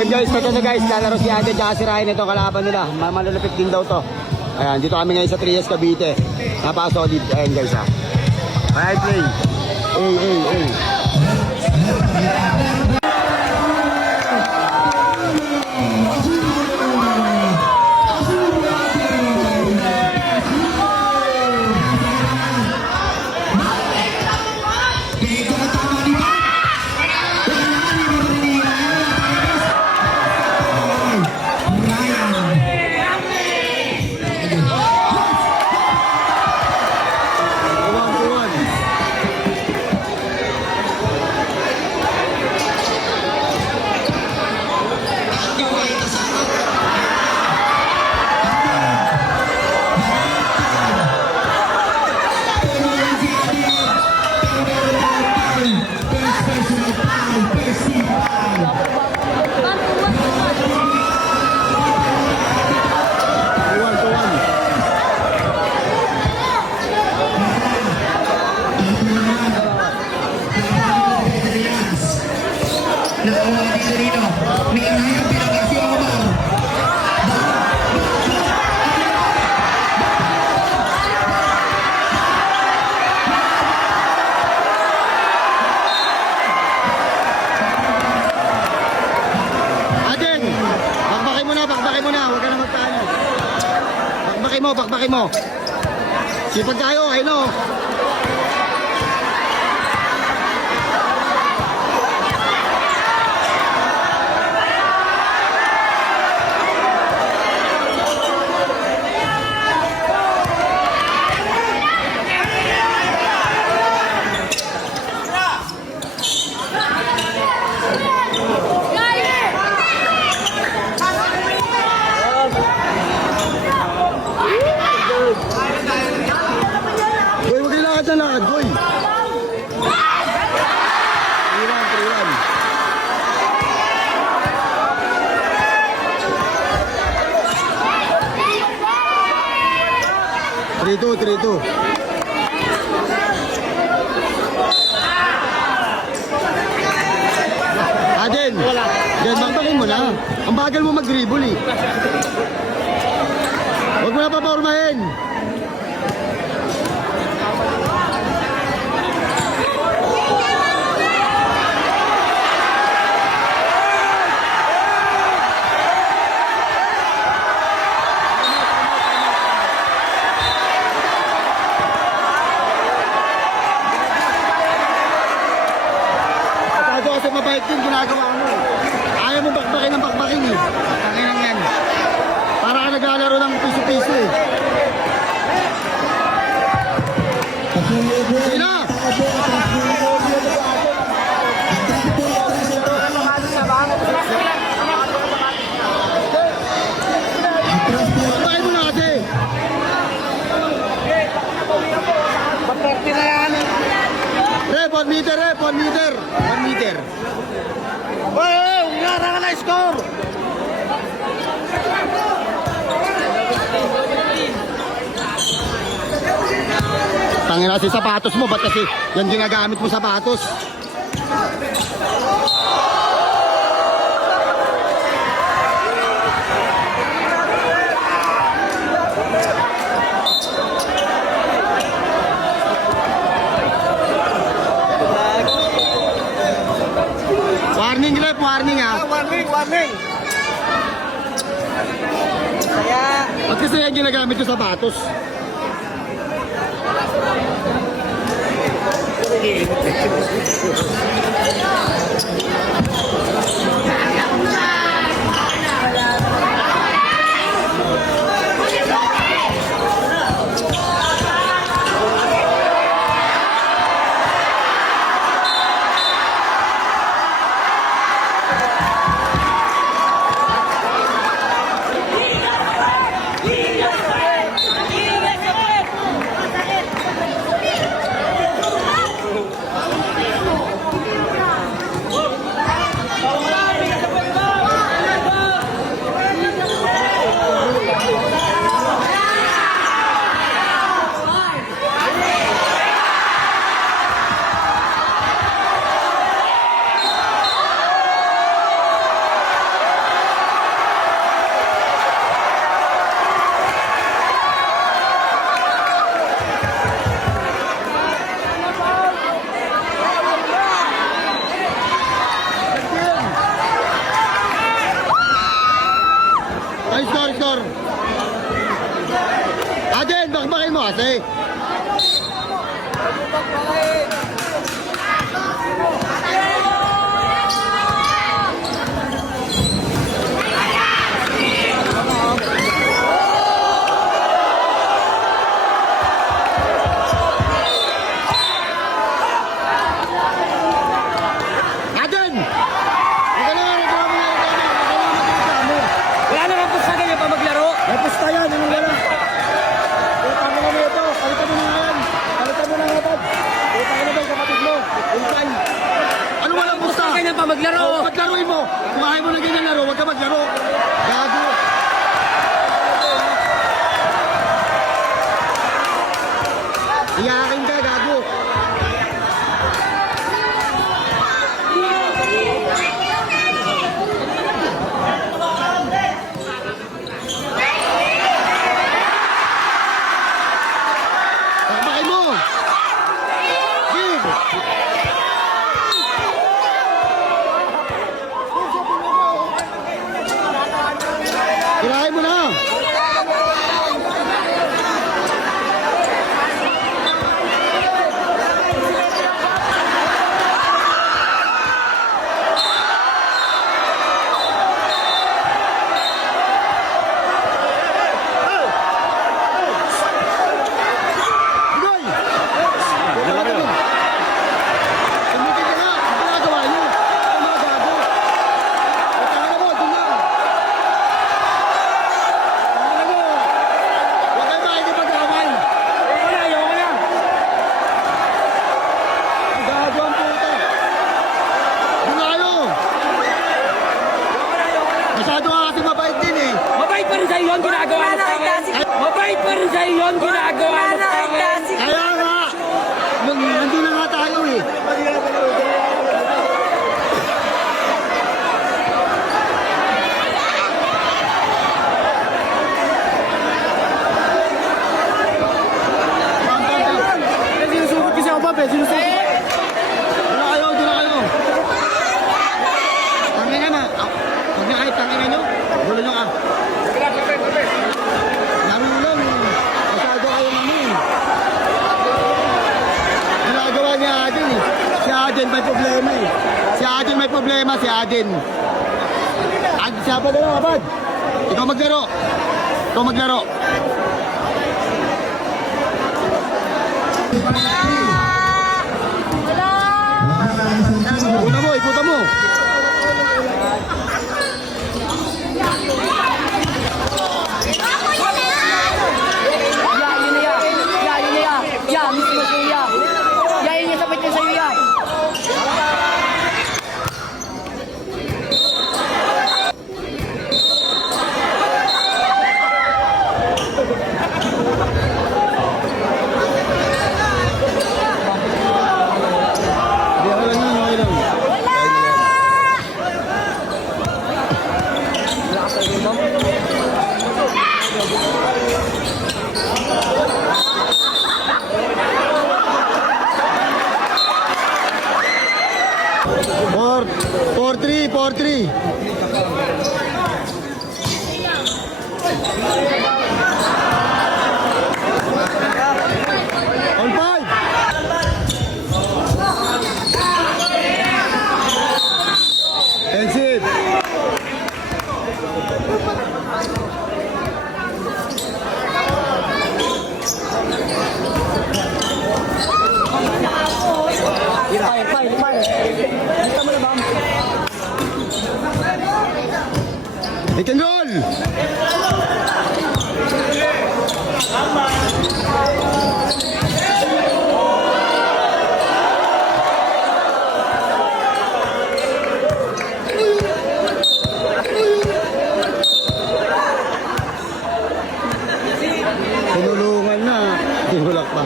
Game guys, ito na guys, lalaro si Ate at si Ryan, ito kalaban nila. Malulupit din daw to. Ayan, dito kami ngayon sa 3S Cavite. Napaka-solid. Ayan guys ha. Alright, play. Hey. Bakbakin mo. Sipag tayo, ay no. Lakad, boy. 3-1. 3-2. Aden, bakbakin mo na. Ang bagal mo mag-dribble eh. Huwag mo na papormahin. Kasi mabait din ginagawa mo. Ayaw mo bakbakin ng bakbakin eh. Tanginan yan. Para ka naglalaro ng piso-piso eh. Sino? Bakbakin mo na kasi. Pag-30 na yan. Rep, 1 meter. 1 meter. Hey, umara ka na score. Tangin na si sapatos mo, ba't kasi yan ginagamit mo sapatos? Warning ha. Warning. Kaya Ba't kasi yan ginagamit yung sapatos? kasi. Aden! Ikaw na nga, reklamo na. Wala naman po sa ganyan pa maglaro. May pusta yan, anong wala? Utang mo na ito, palitan mo na yan. Palitan mo na nga ba? Utang mo na ba, kapatid mo? Utang. Ano walang pusta? Sa ganyan pa maglaro. Oo, maglaruin mo. Kung ayaw mo na ganyan laro, huwag ka maglaro. Gago. Iyakin ka, gago. Pakbakin mo. Give. Kirahin mo na. Bigoy! Tumitin ka nga. Ang ginagawa niyo. Ang mga gago. Utang mo, doon lang. Ano mo? Huwag kayo makikipag-away. Ayoko na. Ang gago ang puto. Doon na kayo. Masyado ka kasi mabait din eh. Mabait pa rin sa'yo yun, ginagawa mo sa akin. Mabait pa rin sa'yo yun, ginagawa mo sa akin. Kaya nga. Nandun na nga tayo eh. Sinusubot kasi ako, Bob, eh. Sinusubot. Doon na kayo, doon na kayo. Tangin na. Huwag na kahit tangin nyo. Gulo nyo ka. Laro lang. Masyado kayo namin. Ginagawa niya Aden eh. Si Aden may problema eh. Si Aden may problema, si Aden. Siya pa gano'n, abad. Ikaw maglaro. Ikaw maglaro. Iputa mo, iputa mo. Ya, mismo sa'yo, ya. Ya, yun yung sapat niya sa'yo, ya. Hindi ako lang yun, okay lang. Four, 4-3. On five. Defensive. Pick and roll. Tinulungan na. Tinulak pa.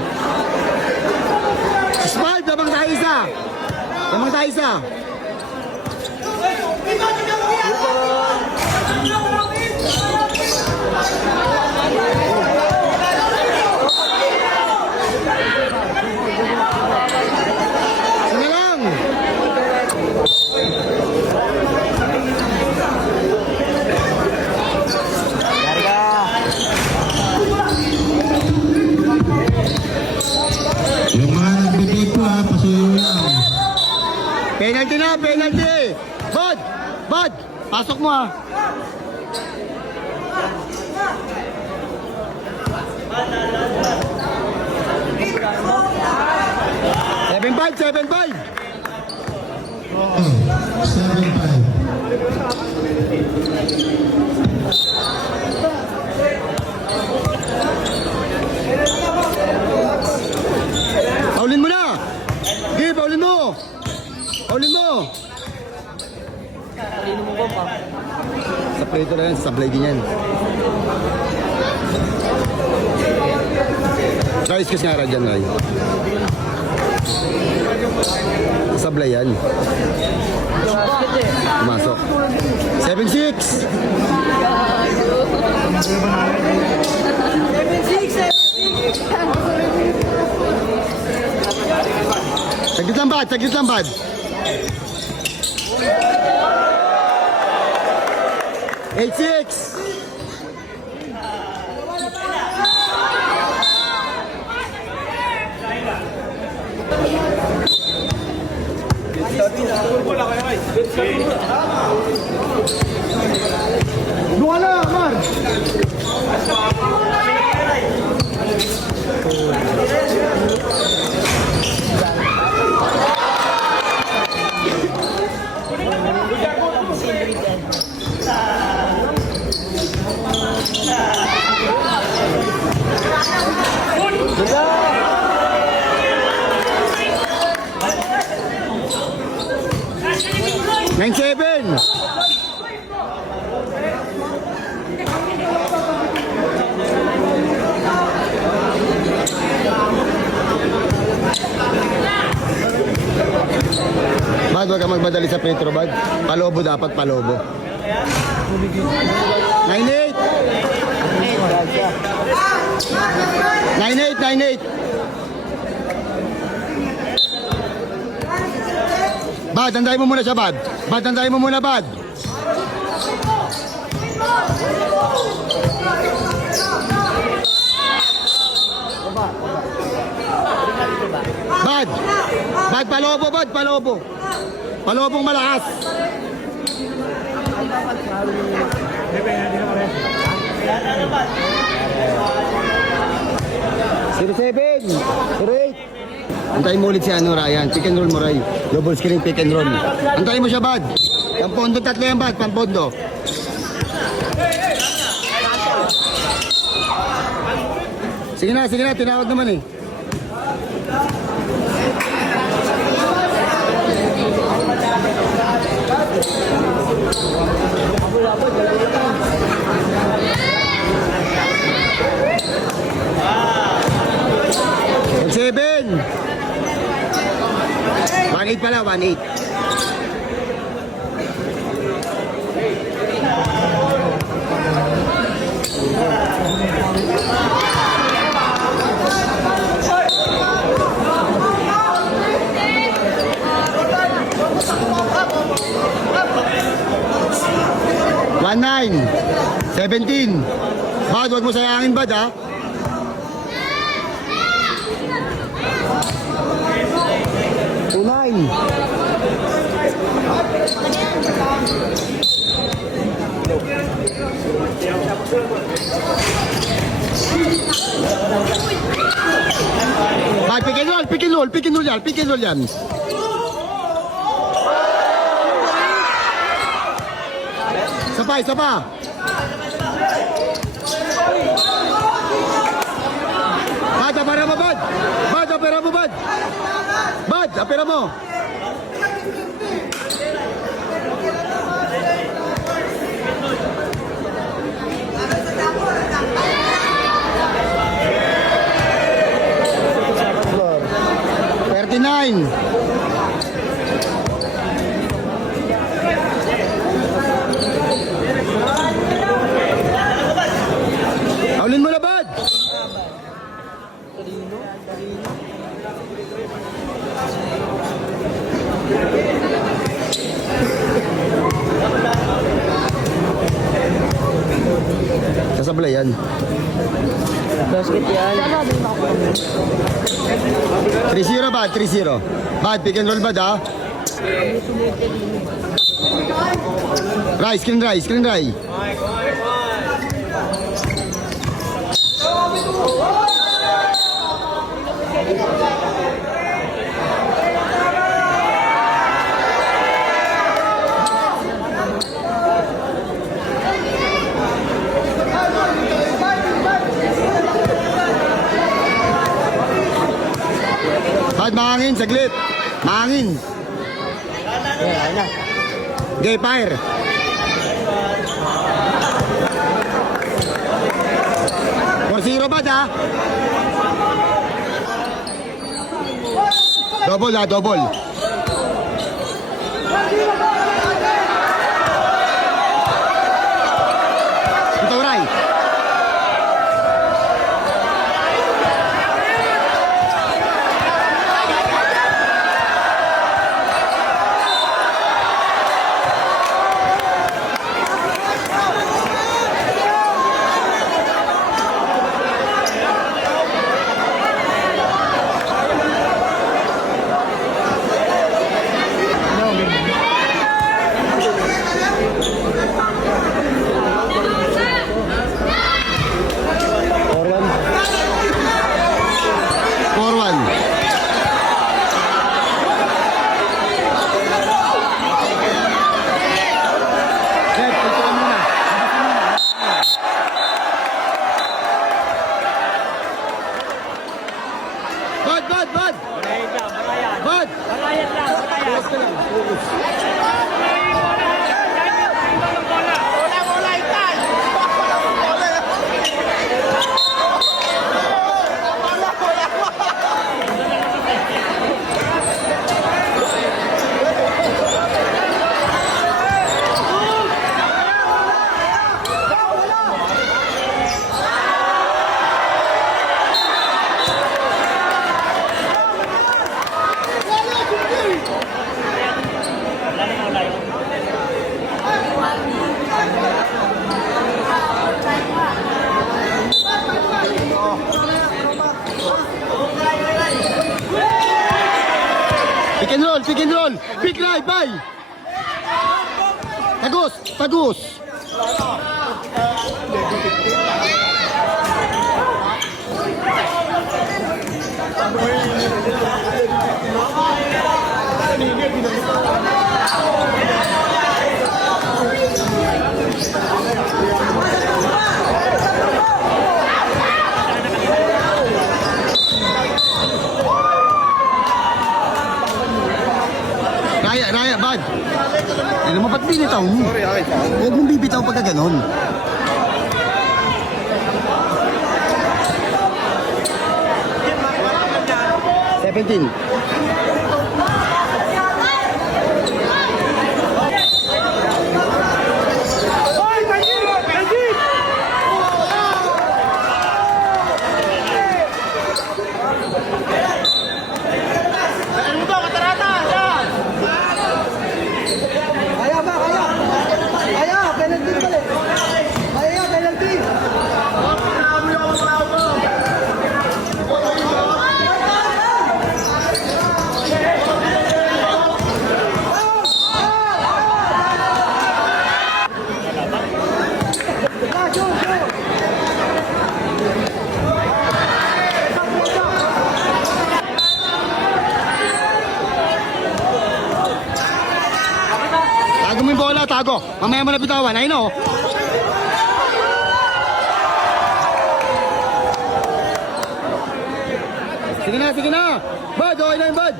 Spike, labang tayo isa. Labang tayo isa. Sige lang. Pasok mo ah. Seven five, 7-5. 7-5. Paulin mo na. Sige, paulin mo. Paulin mo. Sa play ito na yan, sa sablay din yan. Guys, kasi nga dyan, Ray. Sablay yan. Pumasok. 7-6. Saglit lang, Bad. Saglit lang, Bad. 8-6. Doon na, Mar. Nine seven. Bad, wag ka magmadali sa Petro, Bad. Palobo dapat, palobo. 9-8. 9-8, 9-8. Bad, tandayin mo muna siya, Bad. Bad, tandayin mo muna, Bad. Bad. Bad, palobo, Bad, palobo. Palobong malakas. Zero 7. 8. Antayin mo ulit si ano, Ryan. Pick and roll mo, Ray. Double screen, pick and roll. Antayin mo siya, Bad. Pampondo, tatlo yan, Bad. Pampondo. Sige na, tinawag naman eh. Seven. 1-8 pala, 1-8. One 9, 17. Bad, wag mo sayangin, Bad, ha? Unay. Bad, pick and roll, pick and roll, pick and roll yan, pick and roll yan. Sabay, saba. Bad, apera mo, Bad. Bad, apera mo, Bad. Bad, apera mo. $39. Aulin mo na, Bad. Sasablay yan. Basket yan. 3-0, Bad, 3-0. Bad, pick and roll, Bad, ha? Rai, screen Rai, screen Rai. Bad, mahangin, saglit. Mahangin. Okay, fire. For zero bad, ha? Double, ha? Double. Ito, Ray. Pick and roll. Pick right, bye. Tagus, tagus. Raya, bad. Ano mo, ba't binitaw mo? Huwag mong bibitaw pagka ganon. Seventeen. Tago mo yung bola, tago. Mamaya mo na bitawan, I know. Sige na. Bud, okay na yung Bud.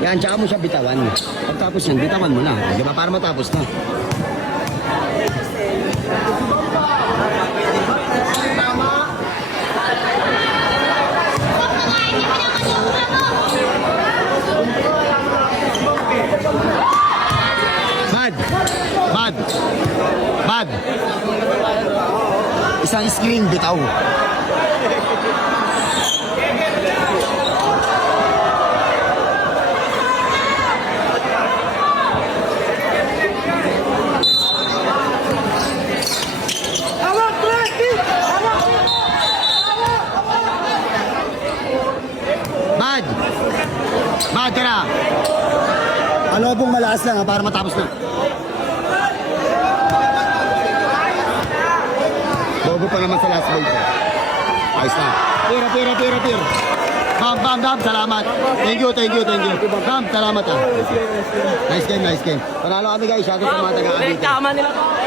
Yan, tsaka mo siya bitawan. Pagtapos yan, bitawan mo na. Di ba? Para matapos na. Bad. Isang screen, bitaw. Lakad ka na. Alobong malakas lang ha, para matapos na. Bobo pa naman sa last bite. Ayos na. Tira. Bam, salamat. Thank you. Bam, salamat ha. Nice game. Panalo kami guys, shout out sa mga taga-Abite. Tama nila to.